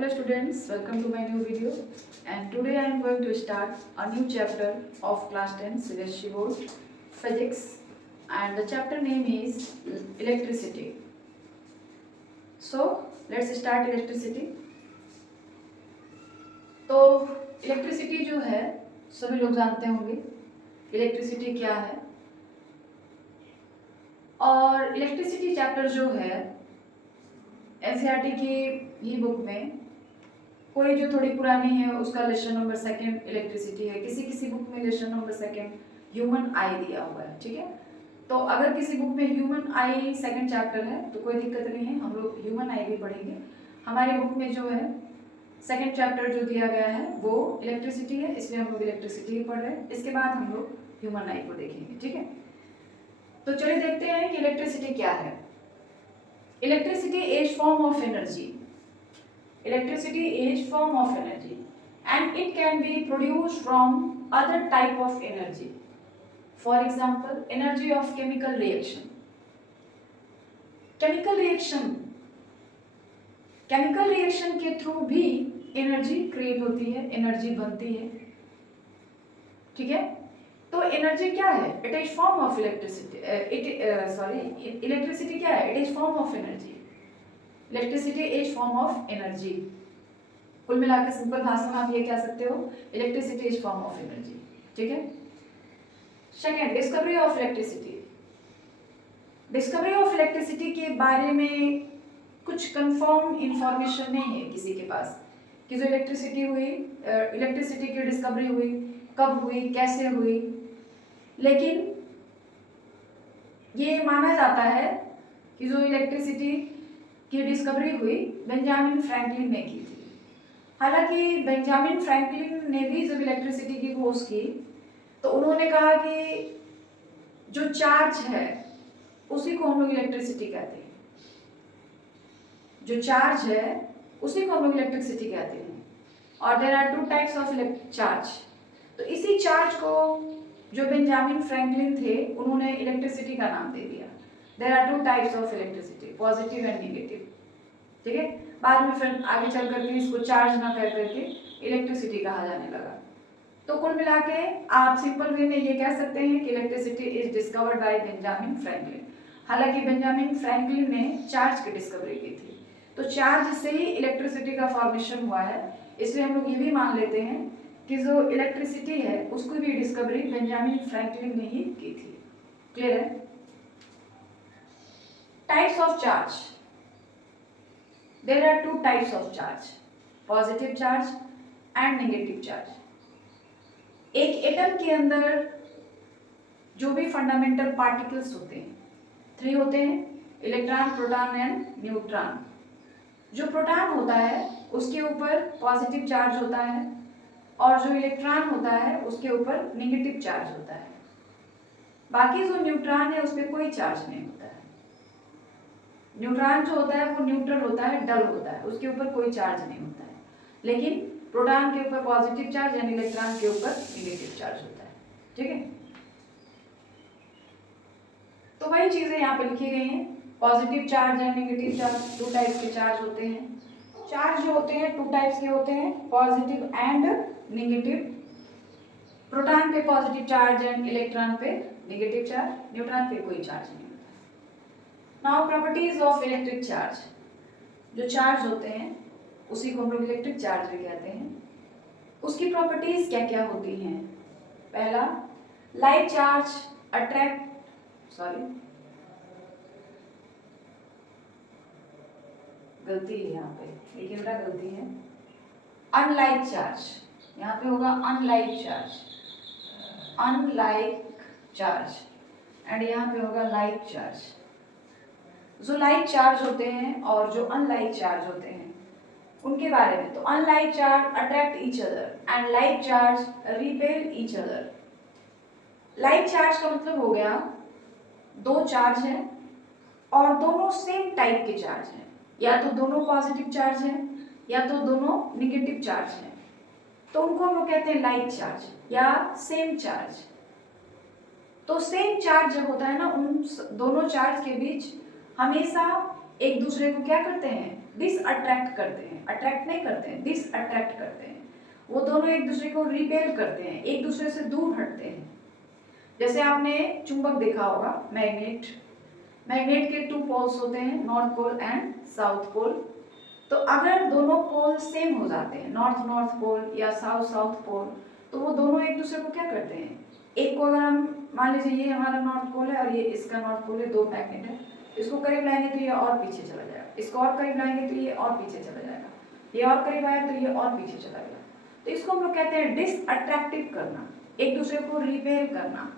Hello students, welcome to my new video, and today I am going to start a new chapter of class 10 CBSE board physics, and the chapter name is electricity. So let's start electricity. तो electricity जो है सभी लोग जानते होंगे electricity क्या है, और इलेक्ट्रिसिटी चैप्टर जो है एनसीईआरटी की ही बुक में कोई जो थोड़ी पुरानी है उसका लेसन नंबर 2 इलेक्ट्रिसिटी है, किसी बुक में लेसन नंबर 2 ह्यूमन आई दिया हुआ है। ठीक है, तो अगर किसी बुक में ह्यूमन आई 2 चैप्टर है तो कोई दिक्कत नहीं है, हम लोग ह्यूमन आई भी पढ़ेंगे। हमारी बुक में जो है 2 चैप्टर जो दिया गया है वो इलेक्ट्रिसिटी है, इसलिए हम लोग इलेक्ट्रिसिटी ही पढ़ रहे हैं। इसके बाद हम लोग ह्यूमन आई को देखेंगे। ठीक है, तो चलिए देखते हैं कि इलेक्ट्रिसिटी क्या है। Electricity is form of energy. Electricity is form of energy and it can be produced from other type of energy. For example, energy of chemical reaction. Chemical reaction के थ्रू भी एनर्जी क्रिएट होती है, energy बनती है। ठीक है, तो energy क्या है? It is form of electricity. Electricity क्या है? It is form of energy. Electricity is form of energy. कुल मिलाकर सिंपल भाषा में आप ये कह सकते हो, electricity is form of energy. ठीक है। Second, discovery of electricity. Discovery of electricity के बारे में कुछ कंफर्म इंफॉर्मेशन नहीं है किसी के पास कि जो इलेक्ट्रिसिटी हुई, इलेक्ट्रिसिटी की डिस्कवरी हुई, कब हुई, कैसे हुई, लेकिन ये माना जाता है कि जो इलेक्ट्रिसिटी की डिस्कवरी हुई बेंजामिन फ्रैंकलिन ने की थी। हालांकि बेंजामिन फ्रैंकलिन ने भी जब इलेक्ट्रिसिटी की खोज की तो उन्होंने कहा कि जो चार्ज है उसी को हम लोग इलेक्ट्रिसिटी कहते हैं। जो चार्ज है उसी को हम लोग इलेक्ट्रिसिटी कहते हैं। और there are 2 types of charge. तो इसी चार्ज को जो बेंजामिन फ्रैंकलिन थे उन्होंने इलेक्ट्रिसिटी का नाम दे दिया। There are 2 types of electricity, positive and negative. ठीक है, बाद में फिर आगे चल करके इसको चार्ज ना कर करके इलेक्ट्रिसिटी कहा जाने लगा। तो कुल मिला के आप सिंपल वे में ये कह सकते हैं कि electricity is discovered by Benjamin Franklin. हालांकि बेंजामिन फ्रैंकलिन ने चार्ज की डिस्कवरी की थी, तो चार्ज से ही इलेक्ट्रिसिटी का फॉर्मेशन हुआ है। इसलिए हम लोग ये भी मान लेते हैं कि जो इलेक्ट्रिसिटी है उसकी भी डिस्कवरी बेंजामिन फ्रैंकलिन ने ही की थी। क्लियर है? Types of charge. There are 2 types of charge, positive charge and negative charge. एक एटम के अंदर जो भी फंडामेंटल पार्टिकल्स होते हैं 3 होते हैं, इलेक्ट्रॉन, प्रोटॉन एंड न्यूट्रॉन। जो प्रोटॉन होता है उसके ऊपर पॉजिटिव चार्ज होता है और जो इलेक्ट्रॉन होता है उसके ऊपर नेगेटिव चार्ज होता है। बाकी जो न्यूट्रॉन है उस पर कोई चार्ज नहीं होता है। न्यूट्रॉन जो होता है वो न्यूट्रल होता है, डल होता है, उसके ऊपर कोई चार्ज नहीं होता है। लेकिन प्रोटॉन के ऊपर पॉजिटिव चार्ज यानी इलेक्ट्रॉन के ऊपर नेगेटिव चार्ज होता है। ठीक है, तो वही चीजें यहाँ पे लिखी गई हैं। Positive charge and negative charge 2 types के चार्ज होते हैं। चार्ज जो होते हैं 2 टाइप्स के होते हैं, पॉजिटिव एंड नेगेटिव। प्रोटॉन पे पॉजिटिव चार्ज एंड इलेक्ट्रॉन पे नेगेटिव चार्ज, न्यूट्रॉन पे कोई चार्ज नहीं। Now properties of electric charge. जो चार्ज होते हैं उसी को हम लोग इलेक्ट्रिक चार्ज भी कहते हैं। उसकी प्रॉपर्टीज क्या क्या होती हैं? पहला, लाइक चार्ज अट्रैक्ट, गलती है यहाँ पे, एक बड़ा गलती है, अनलाइक चार्ज। यहाँ पे होगा unlike charge, unlike charge, and यहाँ पे होगा लाइक चार्ज। जो लाइक चार्ज होते हैं और जो अनलाइक चार्ज होते हैं उनके बारे में, तो unlike charge attract each other and like charge repel each other. Like charge का मतलब हो गया 2 चार्ज हैं और दोनों सेम टाइप के चार्ज हैं, या तो दोनों पॉजिटिव चार्ज हैं या तो दोनों नेगेटिव चार्ज हैं, तो उनको हम लोग कहते हैं लाइक चार्ज या सेम चार्ज। तो सेम चार्ज जब होता है ना, उन दोनों चार्ज के बीच हमेशा एक दूसरे को क्या करते हैं, डिस अट्रैक्ट करते हैं, अट्रैक्ट नहीं करते हैं, डिस अट्रैक्ट करते हैं। वो दोनों एक दूसरे को रिपेल करते हैं, एक दूसरे से दूर हटते हैं। जैसे आपने चुंबक देखा होगा, मैग्नेट, मैग्नेट के 2 पोल्स होते हैं, north pole and south pole. तो अगर दोनों पोल सेम हो जाते हैं, नॉर्थ नॉर्थ पोल या साउथ साउथ पोल, तो वो दोनों एक दूसरे को क्या करते हैं, एक को अगर हम मान लीजिए ये हमारा नॉर्थ पोल है और ये इसका नॉर्थ पोल है, 2 मैग्नेट है, इसको करीब लाएंगे तो ये और पीछे चला जाएगा, इसको और करीब लाएंगे तो ये और पीछे चला जाएगा, ये और करीब आया तो ये और पीछे चला गया। तो इसको हम लोग कहते हैं डिस अट्रैक्टिव करना, एक दूसरे को रिपेल करना।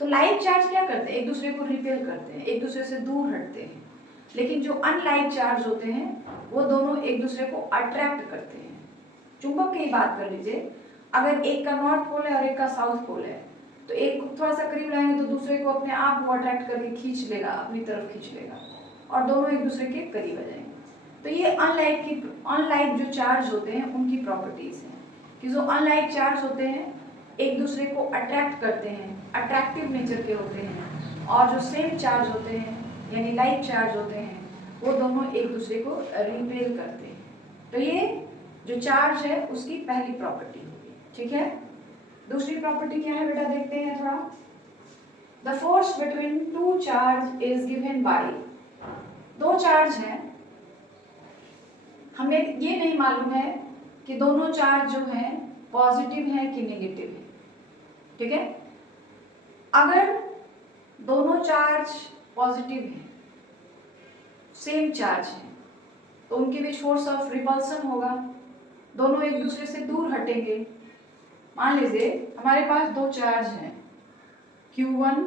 तो लाइक चार्ज क्या करते हैं, एक दूसरे को रिपेल करते हैं, एक दूसरे से दूर हटते हैं। लेकिन जो अनलाइक चार्ज होते हैं वो दोनों एक दूसरे को अट्रैक्ट करते हैं। चुंबक की बात कर लीजिए, अगर एक का नॉर्थ पोल है और एक का साउथ पोल है, तो एक को थोड़ा सा करीब लाएंगे तो दूसरे को अपने आप वो अट्रैक्ट करके खींच लेगा, अपनी तरफ खींच लेगा और दोनों एक दूसरे के करीब आ जाएंगे। तो ये अनलाइक जो चार्ज होते हैं उनकी प्रॉपर्टीज हैं कि जो अनलाइक चार्ज होते हैं एक दूसरे को अट्रैक्ट करते हैं, अट्रैक्टिव नेचर के होते हैं, और जो सेम चार्ज होते हैं यानी लाइक चार्ज होते हैं वो दोनों एक दूसरे को रिपेल करते हैं। तो ये जो चार्ज है उसकी पहली प्रॉपर्टी होगी, ठीक है। दूसरी प्रॉपर्टी क्या है बेटा, देखते हैं थोड़ा। The force between 2 charge is given by, 2 charge हैं, हमें ये नहीं मालूम है कि दोनों चार्ज जो हैं पॉजिटिव है कि नेगेटिव है, ठीक है। अगर दोनों चार्ज पॉजिटिव है, सेम चार्ज है, तो उनके बीच फोर्स ऑफ रिपल्सन होगा, दोनों एक दूसरे से दूर हटेंगे। मान लीजिए हमारे पास 2 चार्ज हैं, Q1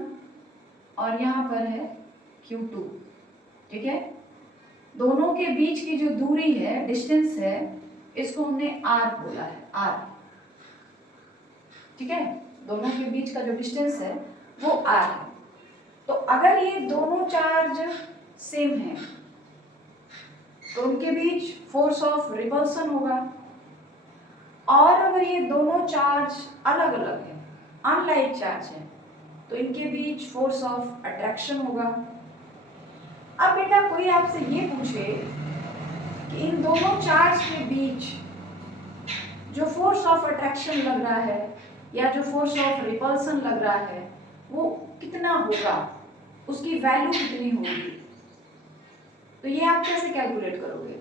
और यहाँ पर है Q2, ठीक है। दोनों के बीच की जो दूरी है, डिस्टेंस है, इसको हमने R बोला है, R, ठीक है। दोनों के बीच का जो डिस्टेंस है वो R है। तो अगर ये दोनों चार्ज सेम है तो उनके बीच फोर्स ऑफ रिपल्सन होगा, और अगर ये दोनों चार्ज अलग अलग है, अनलाइक चार्ज है, तो इनके बीच फोर्स ऑफ अट्रैक्शन होगा। अब बेटा कोई आपसे ये पूछे कि इन दोनों चार्ज के बीच जो फोर्स ऑफ अट्रैक्शन लग रहा है या जो फोर्स ऑफ रिपल्सन लग रहा है वो कितना होगा, उसकी वैल्यू कितनी होगी, तो ये आप कैसे कैलकुलेट करोगे।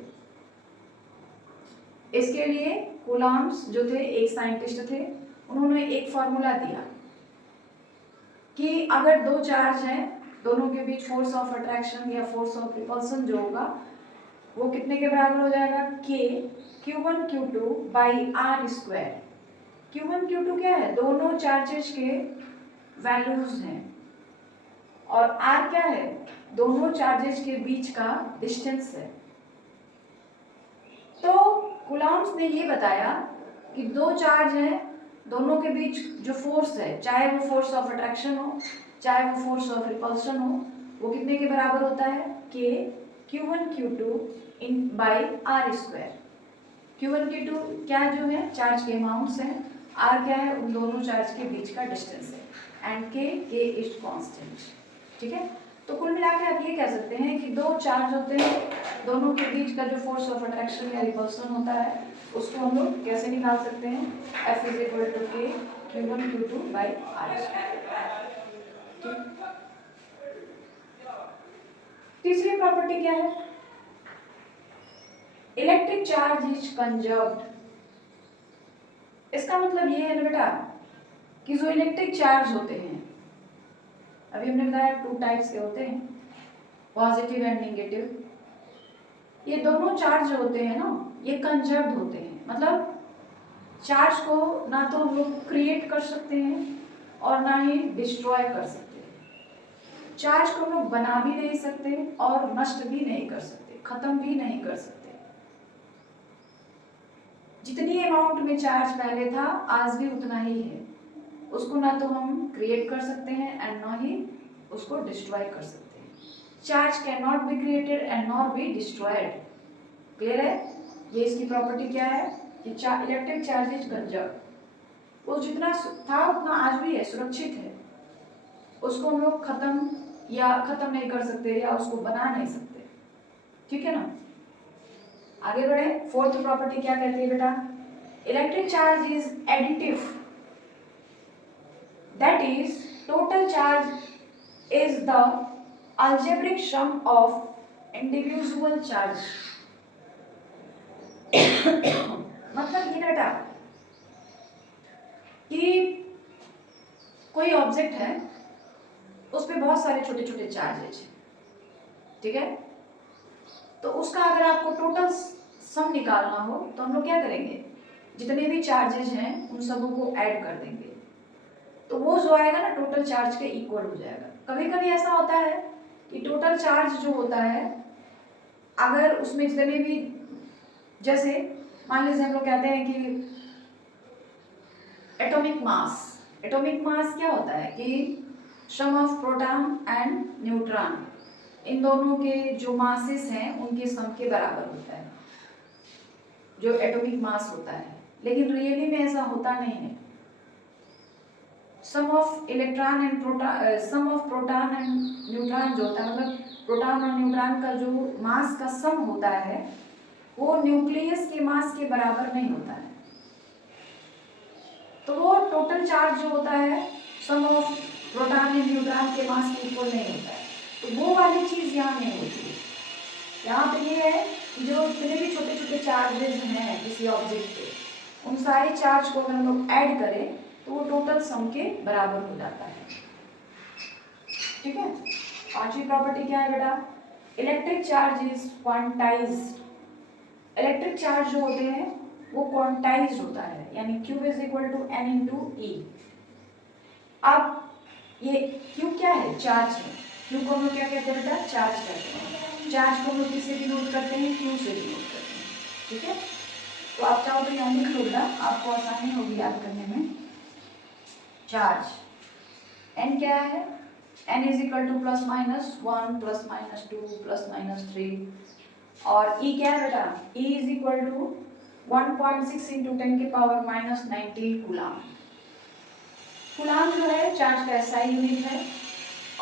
इसके लिए कूलॉम्स जो थे, एक साइंटिस्ट थे, उन्होंने एक फॉर्मूला दिया कि अगर 2 चार्ज हैं, दोनों के बीच फोर्स ऑफ अट्रैक्शन या फोर्स ऑफ रिपल्सन जो होगा वो कितने के बराबर हो जाएगा, K Q1 Q2 by R square. Q1 Q2 क्या है, दोनों चार्जेस के वैल्यूज हैं, और R क्या है, दोनों चार्जेस के बीच का डिस्टेंस है। तो कूलॉम्स ने ये बताया कि 2 चार्ज हैं, दोनों के बीच जो फोर्स है, चाहे वो फोर्स ऑफ अट्रैक्शन हो चाहे वो फोर्स ऑफ रिपल्सन हो, वो कितने के बराबर होता है, K Q1 Q2 in by R square. Q1 Q2 क्या जो है, चार्ज के अमाउंट्स हैं, R क्या है, उन दोनों चार्ज के बीच का डिस्टेंस है, एंड K इज कांस्टेंट, ठीक है। तो कुल मिलाकर आप ये कह सकते हैं कि 2 चार्ज होते हैं, दोनों के बीच का जो फोर्स ऑफ अट्रैक्शन या रिपल्सन होता है उसको हम लोग कैसे निकाल सकते हैं, F is equal to K Q1 Q2 by R square. तीसरी प्रॉपर्टी क्या है, इलेक्ट्रिक चार्ज इज कंजर्व्ड। इसका मतलब ये है ना बेटा कि जो इलेक्ट्रिक चार्ज होते हैं, अभी हमने बताया 2 टाइप्स के होते हैं, पॉजिटिव एंड नेगेटिव। ये दोनों चार्ज जो होते हैं ना, ये कंजर्व्ड होते हैं, मतलब चार्ज को ना तो हम लोग क्रिएट कर सकते हैं और ना ही डिस्ट्रॉय कर सकते हैं। चार्ज को हम लोग बना भी नहीं सकते और नष्ट भी नहीं कर सकते, खत्म भी नहीं कर सकते। जितनी अमाउंट में चार्ज पहले था आज भी उतना ही है, उसको ना तो हम क्रिएट कर सकते हैं एंड ना ही उसको डिस्ट्रॉय कर सकते हैं। Charge can not be created and not be destroyed. Clear है, ये इसकी प्रॉपर्टी क्या है कि इलेक्ट्रिक चार्ज इज कंजर्व्ड। वो जितना था उतना आज भी है, सुरक्षित है, उसको हम लोग खत्म नहीं कर सकते या उसको बना नहीं सकते, ठीक है ना। आगे बढ़े, फोर्थ प्रॉपर्टी क्या कहती है बेटा, electric charge is additive, that is total charge is the algebraic sum of individual charge। मतलब ये बेटा कि कोई ऑब्जेक्ट है, उस पे बहुत सारे छोटे छोटे चार्जेज, ठीक है, तो उसका अगर आपको टोटल सम निकालना हो तो हम लोग क्या करेंगे, जितने भी चार्जेज हैं उन सबों को ऐड कर देंगे, तो वो जो आएगा ना टोटल चार्ज के इक्वल हो जाएगा। कभी कभी ऐसा होता है कि टोटल चार्ज जो होता है, अगर उसमें जितने भी, जैसे मान लीजिए हम लोग कहते हैं कि एटॉमिक मास क्या होता है कि सम ऑफ प्रोटॉन एंड न्यूट्रॉन, इन दोनों के जो मासेस हैं उनके सम के बराबर होता है जो एटॉमिक मास होता है, लेकिन रियली में ऐसा होता नहीं है। Sum of electron and proton, sum of proton and neutron जो होता है, मतलब प्रोटॉन और न्यूट्रॉन का जो मास का सम होता है वो न्यूक्लियस के मास के बराबर नहीं होता है, तो वो टोटल चार्ज जो होता है sum of proton and neutron के मास के इक्वल नहीं होता है, तो वो वाली चीज यहाँ नहीं होती है। यहाँ पे ये है कि जो जितने भी छोटे छोटे चार्जेस हैं किसी ऑब्जेक्ट पे, उन सारे चार्ज को अगर हम लोग ऐड करें तो वो टोटल सम के बराबर हो जाता है, ठीक है। पांचवी प्रॉपर्टी क्या है बेटा, electric charge is quantized. Electric charge जो होते हैं वो क्वांटाइज्ड होता है, यानी Q is equal to N into E। अब ये Q क्या है, चार्ज है, Q को हम लोग क्या कहते हैं बेटा, चार्ज कहते हैं। चार्ज को हम लोग किससे डिनोट करते हैं, Q से डिनोट करते हैं, ठीक है। तो आप चाहो तो यहाँ लिख लो बेटा, आपको आसानी होगी याद करने में। चार्ज N क्या है, N is equal to plus minus 1 plus minus 2 plus minus 3, और E क्या है बेटा, E is equal to 1.6 into 10 के पावर माइनस 19 कूलाम। कूलाम जो है चार्ज का एसआई यूनिट है,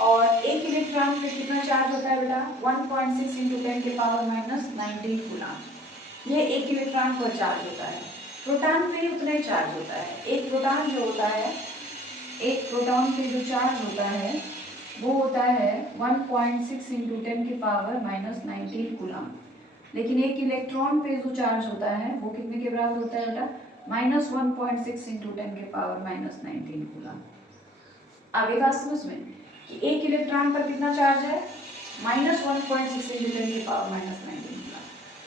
और एक इलेक्ट्रॉन पे कितना चार्ज होता है बेटा, 1.6 इंटू 10 के पावर माइनस 19 कूलाम। ये एक इलेक्ट्रॉन पर चार्ज होता है। प्रोटॉन पे उतना ही चार्ज होता है, एक प्रोटॉन जो होता है, एक प्रोटॉन पे जो चार्ज होता है वो होता है 1.6 इंटू 10 के पावर माइनस 19 कूलाम, लेकिन एक इलेक्ट्रॉन पे जो चार्ज होता है वो कितने के बराबर होता है बेटा, माइनस 1.6 इंटू 10 के पावर माइनस 19 कूलाम। आगे बात समझ में कि एक इलेक्ट्रॉन पर कितना चार्ज है, माइनस 1.6 इंटू 10 के पावर माइनस 19 कूलाम,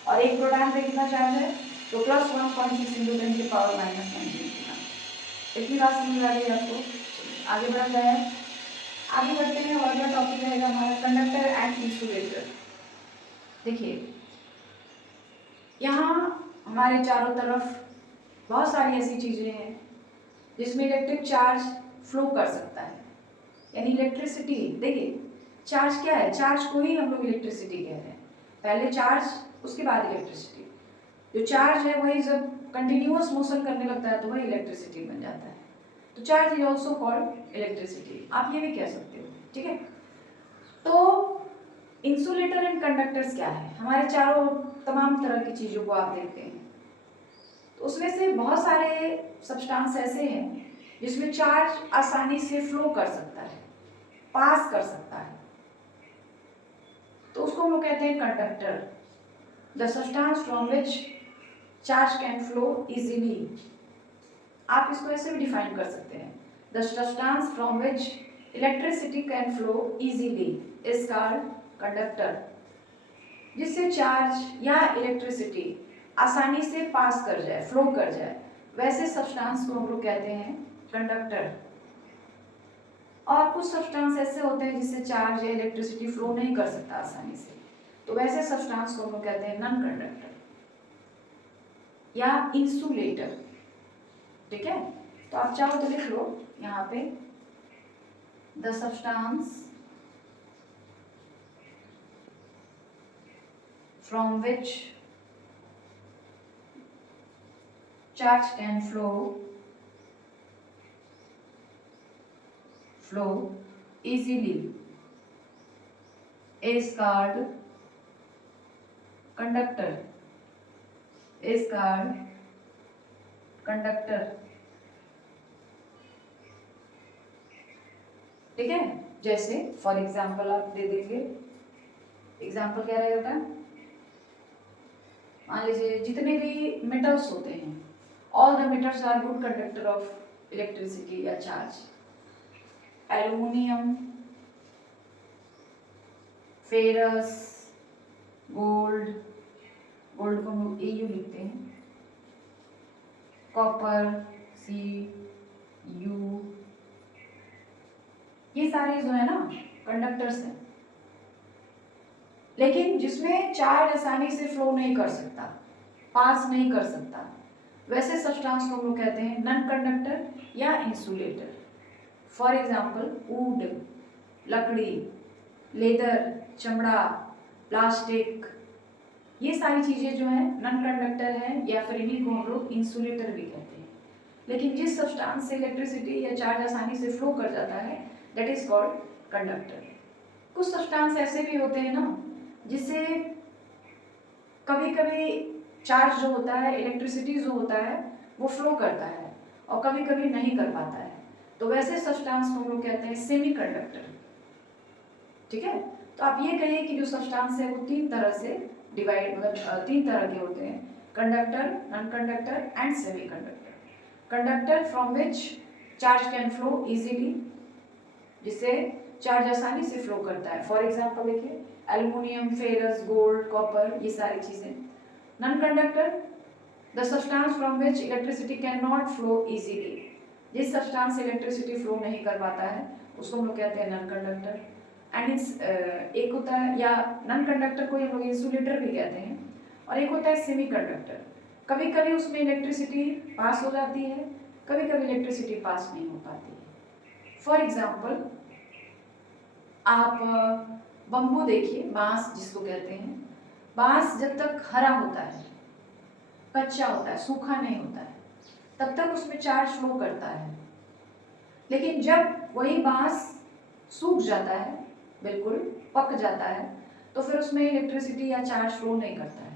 और एक प्रोटॉन पे कितना चार्ज है, तो प्लस 1.6 इंटू 10 के पावर माइनस 19 कूलाम। इतनी बात समझ आ गई आपको। आगे बढ़ा जाए, आगे बढ़ते हैं, और क्या टॉपिक रहेगा हमारा, कंडक्टर एंड इंसुलेटर। देखिए यहाँ हमारे चारों तरफ बहुत सारी ऐसी चीजें हैं जिसमें इलेक्ट्रिक चार्ज फ्लो कर सकता है, यानी इलेक्ट्रिसिटी। देखिए चार्ज क्या है, चार्ज को ही हम लोग इलेक्ट्रिसिटी कह रहे हैं, पहले चार्ज उसके बाद इलेक्ट्रिसिटी। जो चार्ज है वही जब कंटिन्यूअस मोशन करने लगता है तो वही इलेक्ट्रिसिटी बन जाता है, तो charge is also called electricity, आप ये भी कह सकते हो, ठीक है। तो इंसुलेटर एंड कंडक्टर्स क्या है, हमारे चारों तमाम तरह की चीजों को आप देखते हैं, तो उसमें से बहुत सारे सब्सटेंस ऐसे हैं जिसमें चार्ज आसानी से फ्लो कर सकता है, पास कर सकता है, तो उसको हम लोग कहते हैं conductor. The substance from which charge can flow easily, आप इसको ऐसे भी डिफाइन कर सकते हैं, the substance from which electricity can flow easily is called conductor. जिससे चार्ज या इलेक्ट्रिसिटी आसानी से पास कर जाए, फ्लो कर जाए, वैसे सब्सटेंस को हम लोग कहते हैं कंडक्टर। और कुछ सब्सटेंस ऐसे होते हैं जिससे चार्ज या इलेक्ट्रिसिटी फ्लो नहीं कर सकता आसानी से, तो वैसे सब्सटेंस को हम लोग कहते हैं नॉन कंडक्टर या इंसुलेटर, ठीक है। तो आप चाहो तो लिख लो यहाँ पे, the substance from which charge can flow easily is called conductor। Is called conductor. ठीक है, जैसे फॉर एग्जाम्पल आप दे देंगे, एग्जाम्पल क्या रहेगा, मान लीजिए जितने भी मेटल्स होते हैं, all the metals are good conductor of electricity या चार्ज। एल्युमिनियम, फेरस, गोल्ड, गोल्ड को हम लोग AU लिखते हैं, कॉपर CU, ये सारे जो है ना कंडक्टर्स हैं, लेकिन जिसमें चार्ज आसानी से फ्लो नहीं कर सकता, पास नहीं कर सकता, वैसे सब्सटेंस को हम लोग कहते हैं नॉन कंडक्टर या इंसुलेटर। फॉर एग्जाम्पल वुड, लकड़ी, लेदर, चमड़ा, प्लास्टिक, ये सारी चीज़ें जो है नॉन कंडक्टर है, या फिर इन्हीं को हम लोग इंसुलेटर भी कहते हैं। लेकिन जिस सब्सटेंस से इलेक्ट्रिसिटी या चार्ज आसानी से फ्लो कर जाता है, दैट इज कॉल्ड कंडक्टर। कुछ सब्सटेंस ऐसे भी होते हैं ना जिससे कभी कभी चार्ज जो होता है, इलेक्ट्रिसिटी जो होता है वो फ्लो करता है और कभी कभी नहीं कर पाता है, तो वैसे सब्सटेंस को हम लोग कहते हैं सेमी कंडक्टर। ठीक है, तो आप ये कहिए कि जो सब्सटेंस है वो तीन तरह से डिवाइड, मतलब तीन तरह के होते हैं, conductor, non conductor and semi conductor. Conductor from which charge can flow easily, जिससे चार्ज आसानी से फ्लो करता है। फॉर एग्जाम्पल देखिए एल्युमिनियम, फेरस, गोल्ड, कॉपर, ये सारी चीजें। Non conductor, the substance from which electricity can not flow easily, जिस सब्सटेंस से इलेक्ट्रिसिटी फ्लो नहीं कर पाता है उसको हम लोग कहते हैं नॉन कंडक्टर। एंड एक होता है, या नॉन कंडक्टर को हम लोग इंसुलेटर भी कहते हैं, और एक होता है सेमी कंडक्टर। कभी कभी उसमें इलेक्ट्रिसिटी पास हो जाती है, कभी कभी इलेक्ट्रिसिटी पास नहीं हो पाती है। फॉर एग्जाम्पल आप बम्बू देखिए, बांस जिसको कहते हैं, बांस जब तक हरा होता है, कच्चा होता है, सूखा नहीं होता है, तब तक उसमें चार्ज फ्लो करता है। लेकिन जब वही बांस सूख जाता है, बिल्कुल पक जाता है, तो फिर उसमें इलेक्ट्रिसिटी या चार्ज फ्लो नहीं करता है,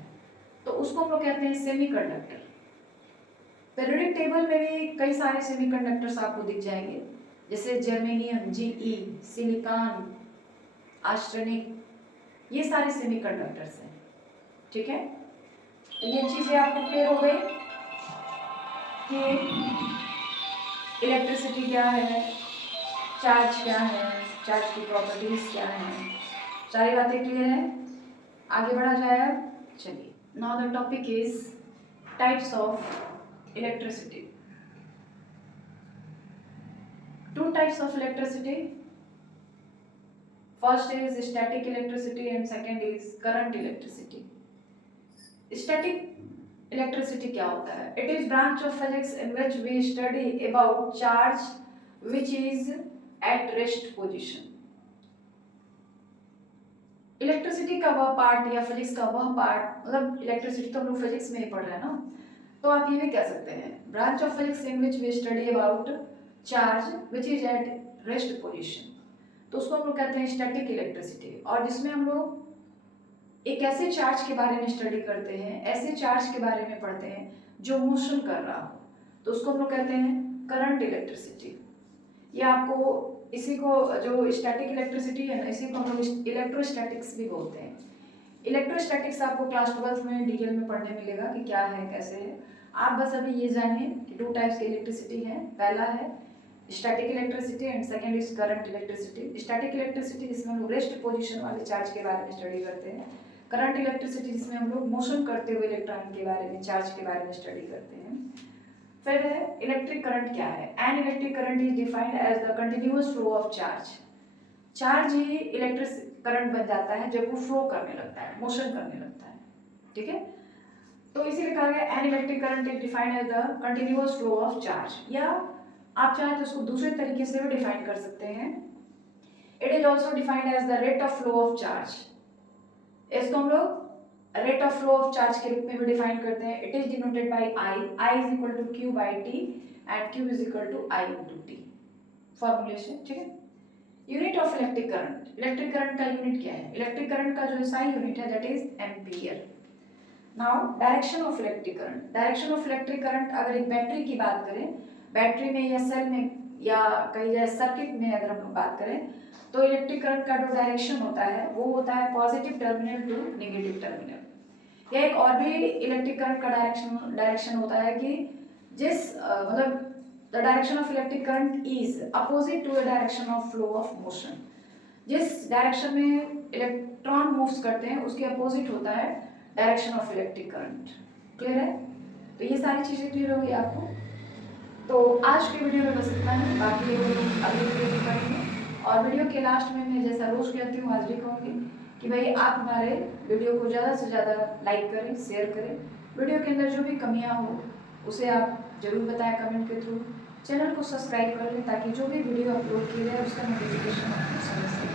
तो उसको हम लोग कहते हैं सेमी कंडक्टर। पीरियोडिक टेबल में भी कई सारे सेमी कंडक्टर्स आपको दिख जाएंगे, जैसे जर्मेनियम, Ge, सिलिकॉन, आर्सेनिक, ये सारे सेमी कंडक्टर्स हैं। ठीक है, तो ये चीजें आपको क्लियर हो गई कि इलेक्ट्रिसिटी क्या है, चार्ज क्या है, चार्ज की प्रॉपर्टीज क्या हैं, सारी बातें क्लियर है। आगे बढ़ा जाए अब, चलिए। Now the topic is types of electricity. Two types of electricity, first is static electricity and second is current electricity. Static electricity क्या होता है? It is branch of physics in which we study about charge which is at rest position. Electricity का वह part या physics का वह part, मतलब electricity तो हम लोग फिजिक्स में ही पढ़ रहे हैं ना, तो आप ये भी कह सकते हैं branch of physics in which we study about charge which is at rest position, तो उसको हम लोग कहते हैं स्टैटिक इलेक्ट्रिसिटी। और जिसमें हम लोग एक ऐसे चार्ज के बारे में स्टडी करते हैं, ऐसे चार्ज के बारे में पढ़ते हैं जो मोशन कर रहा हो, तो उसको हम लोग कहते हैं करंट इलेक्ट्रिसिटी। ये आपको, इसी को जो स्टैटिक इलेक्ट्रिसिटी है ना, इसी को हम लोग इलेक्ट्रोस्टैटिक्स भी बोलते हैं। इलेक्ट्रोस्टैटिक्स आपको क्लास 12 में डिटेल में पढ़ने मिलेगा कि क्या है, कैसे है। आप बस अभी ये जानिए कि टू टाइप्स की इलेक्ट्रिसिटी है। पहला है static electricity and second is current electricity. Static electricity जिसमें हम लोग रेस्ट पोजिशन वाले चार्ज के बारे में स्टडी करते हैं। करंट इलेक्ट्रिसिटी जिसमें हम लोग मोशन करते हुए इलेक्ट्रॉन के बारे में, चार्ज के बारे में स्टडी करते हैं। फिर है इलेक्ट्रिक करंट क्या है? An electric current is defined as the continuous flow of charge. Charge ही इलेक्ट्रिक करंट बन जाता है जब वो फ्लो करने लगता है, मोशन करने लगता है। ठीक है, तो इसीलिए कहा गया an electric current is defined as the continuous flow of charge, या आप चाहे तो उसको दूसरे तरीके से भी डिफाइन कर सकते हैं। It is also defined as the rate of flow of charge. इसको हम लोग rate of flow of charge के रूप में भी डिफाइन करते हैं। It is denoted by I is equal to Q by T and Q is equal to I into T. Formulation, ठीक है। Unit of electric current, electric current का यूनिट क्या है? इलेक्ट्रिक करंट का जो एसआई यूनिट है that is ampere. Now direction of electric current. Direction of electric current अगर एक बैटरी की बात करें, बैटरी में या सेल में या कहीं जाए सर्किट में अगर हम लोग बात करें, तो इलेक्ट्रिक करंट का जो डायरेक्शन होता है वो होता है positive terminal to negative terminal. या एक और भी इलेक्ट्रिक करंट का डायरेक्शन होता है कि जिस मतलब the direction of electric current is opposite to the direction of flow of motion. जिस डायरेक्शन में इलेक्ट्रॉन मूव्स करते हैं उसके अपोजिट होता है direction of electric current. Clear है? तो ये सारी चीज़ें क्लियर होगी आपको। तो आज के वीडियो में बस इतना ही, बाकी अगले वीडियो में करेंगे। और वीडियो के लास्ट में मैं जैसा रोज कहती हूँ आज भी कहूँगी कि भाई आप हमारे वीडियो को ज़्यादा से ज़्यादा लाइक करें, शेयर करें। वीडियो के अंदर जो भी कमियाँ हो उसे आप जरूर बताएं कमेंट के थ्रू। चैनल को सब्सक्राइब कर लें ताकि जो भी वीडियो अपलोड किए जाए उसका नोटिफिकेशन आपको समय से